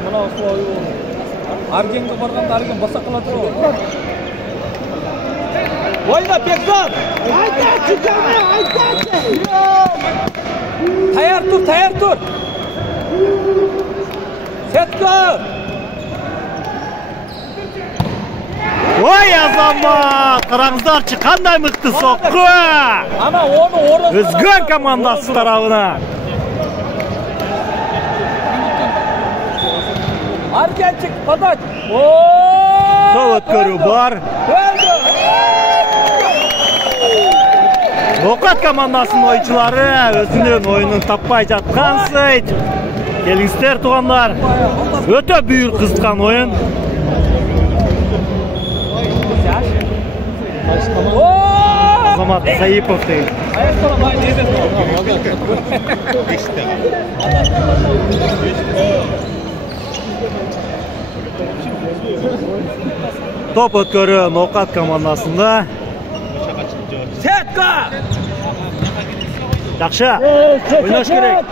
Мынау слой ол. Аргенге барғанда Арген баса қылады ғой. Ойна Бекзат! Айташы жаңа, айташы! Таяр тұр! Сеткі! Ой азамат! Қараңыздаршы, қандай мықты соққы! Ана оны орын... Өзгөн командасы тарабына. Аргенчик подать! Сол өткөрүү бар. Ноқат командасының ойыншылары өзінің ойынын таппай жатқан сайт. Келіңіздер туғандар. Өте бүйір қызған ойын. Азамат Саипов деген. Топ өткөрі Ноқат командасында. Сетка! Жақшы, ойнаш керек.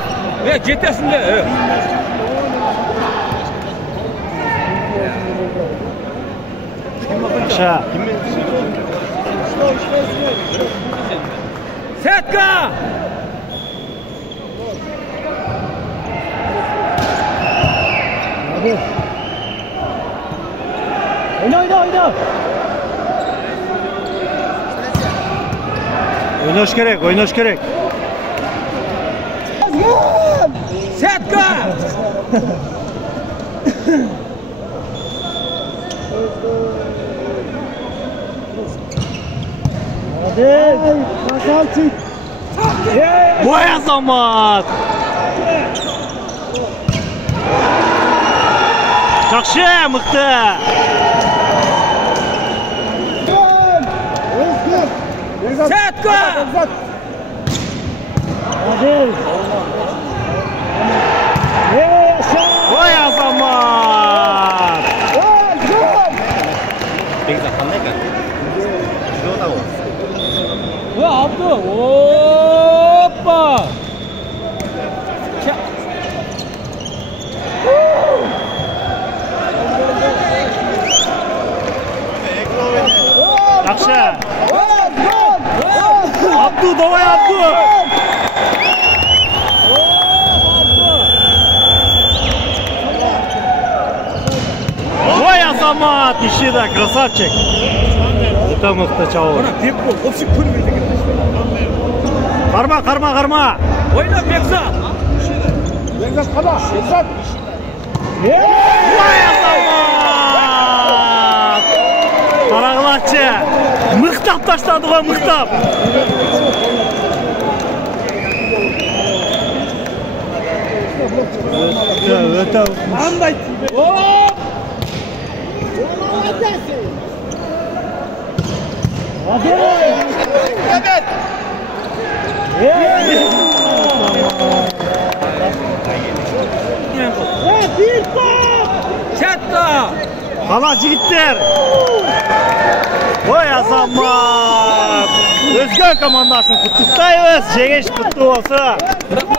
Жетесінде. Жақшы. Сетка! Ойна! Ойнаш керек. Сетка! Ой азамат! Жақшы, мықты! Сетка! Ой азамат! Абды! Опа! Жақшы! Абду, давай Абду! Ой азамат! Иши да, красавчик! Өте мықты чауыр. Қарма! Ойна Бекзат! Ой азамат! Қарағылатшы! Мықтап таштады ғой, мықтап! Өте Андай тиме! Сетка! Қала жігіттер! Ой азамат! Өзге командасын құттықтаймыз! Жеңіс құтты болсын!